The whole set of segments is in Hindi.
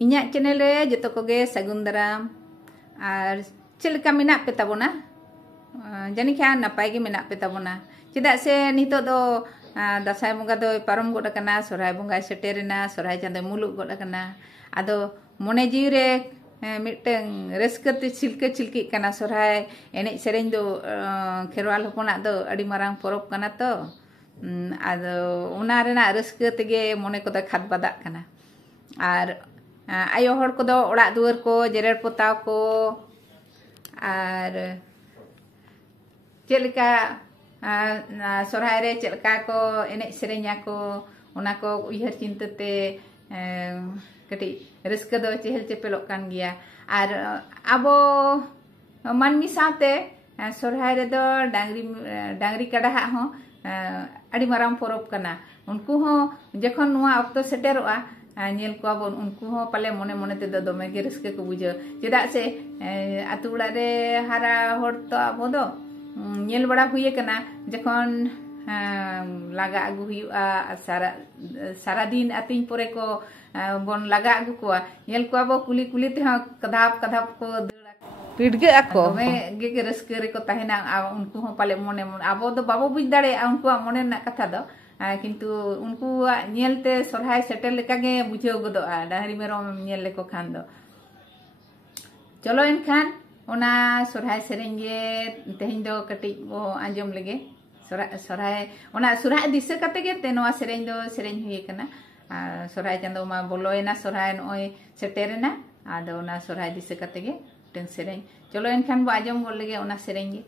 इन्या चैनल रे जतो कोगे सगुन दाराम और चलका मेना पे ताबोना जानी क्या नपाय गे मेना पे ताबोना चेदा से नितो दो दासाय बंगा दो पारम गोड कना सोराय बंगा सेटेरेना सोराय चांदो मुलुग गोड कना आदो मने जीव रे मिटeng रस्कते चिलके चिलकी कना सोराय एने सेरेñ दो खेरवाल हपना दो अडी मारांग परब कना तो आदो उना रेना रस्क तेगे मने को द खाद बादा कना और आयो हर को दो ओड़ा दुआर को जेरेर पोताव को और चेलका सोराय रे चेलका को एने सेरेña को उना को उयहर चिंतते कटी रस्क दो चेहल चेपेलोग कान गिया और आबो मानमी साथे सोराय रे दो डांगरी काडा हो अडी माराम परब कना उनको हो जखन नुआ अक्तो सेटेरोआ नेल को बन उनको हो पाले मने मने ते दो दमे गे रस्के को बुझो चेदा से आतु उड़ा रे हारा होड़ तो आबो दो नेल बड़ा हुए कना जखन लागा आगु हुआ सारा दिन आतिन परे को बन लगा आगु को नेल को आबो कुली कुली ते कदाप कदाप को पिडगे आको में गे रस्के रे को तहेना उनको हो पाले मने आबो दो बाबो बुझ दाड़े उनको मने ना कथा दो किंतु उनको नेलते सोरहाय सेटेल लेका गे बुझाव गदो डांगरी मेरम नेल लेको खान दो चलो एनखान ओना सोरहाय सेरेñ गे तेहेñ दो कटिज बो आंजम लेगे सोरहाय ओना सोरहाय दिसे कते गे ते नोआ सेरेñ दो सेरेñ हुए कना सोरहाय चांदो मा बोलोयना सोरहाय नोय सेटेरेना आदो ओना सोरहाय दिसे कते गे टेन सेरेñ चलो एनखान बो आंजम गोल लेगे ओना सेरेñ गे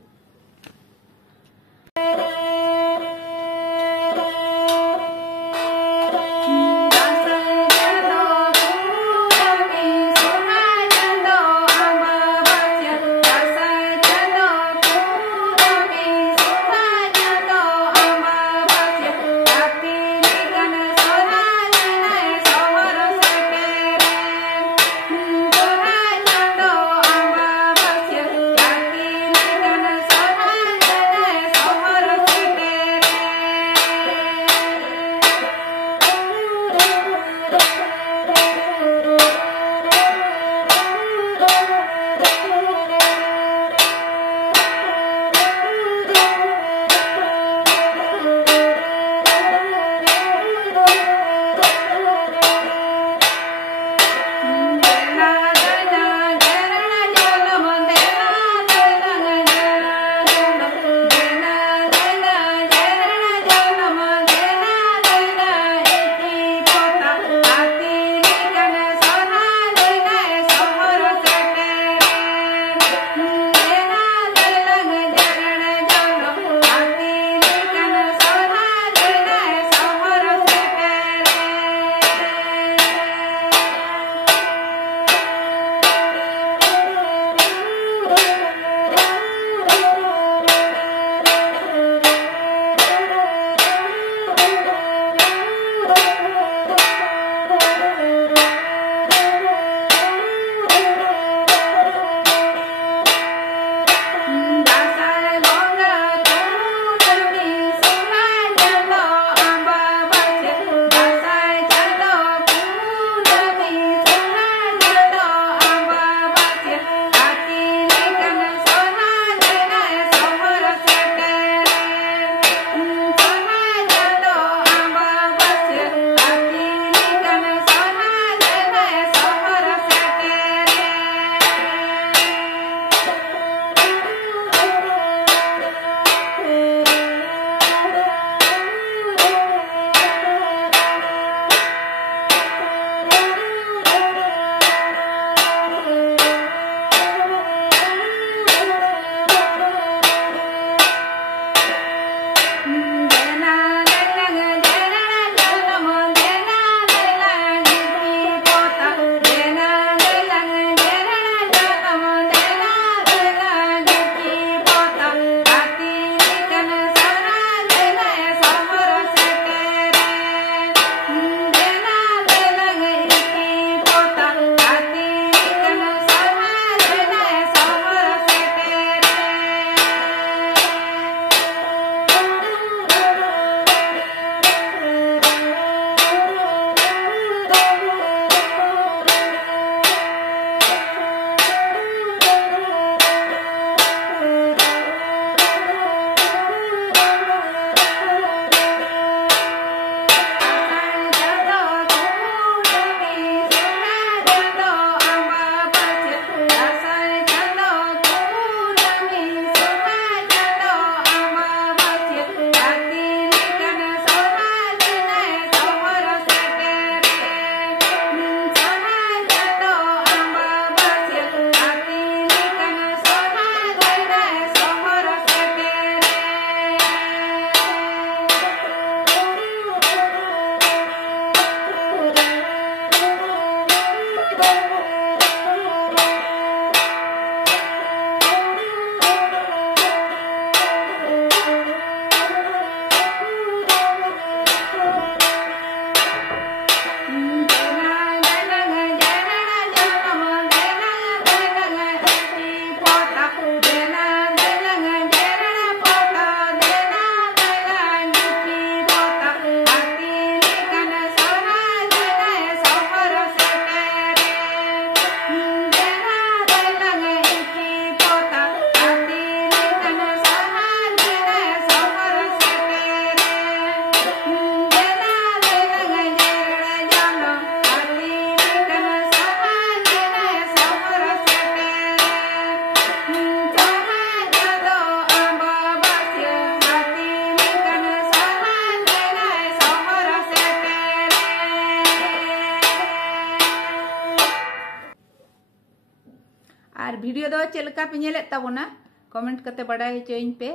और वीडियो दो चलका पे नेले तबोना कमेंट करते बड़ाई होचोइन पे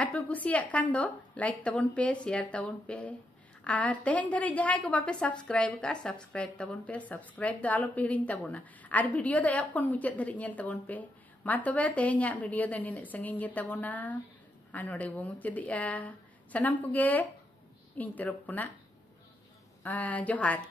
और पे कुसिया खान दो लाइक तबन पे शेयर तबन पे और तेहन धरे जहां को बापे सब्सक्राइब का सब्सक्राइब तबन पे सब्सक्राइब दो आलो पे हिड़िन तबोना और वीडियो दो एप खन मुचाद धरे नेल तबन पे मा तबे तेहन्या वीडियो दो निने संगिन गे तबोना आ नोडे बो मुचादिया सनाम कोगे इन तरफ खुना जोहार।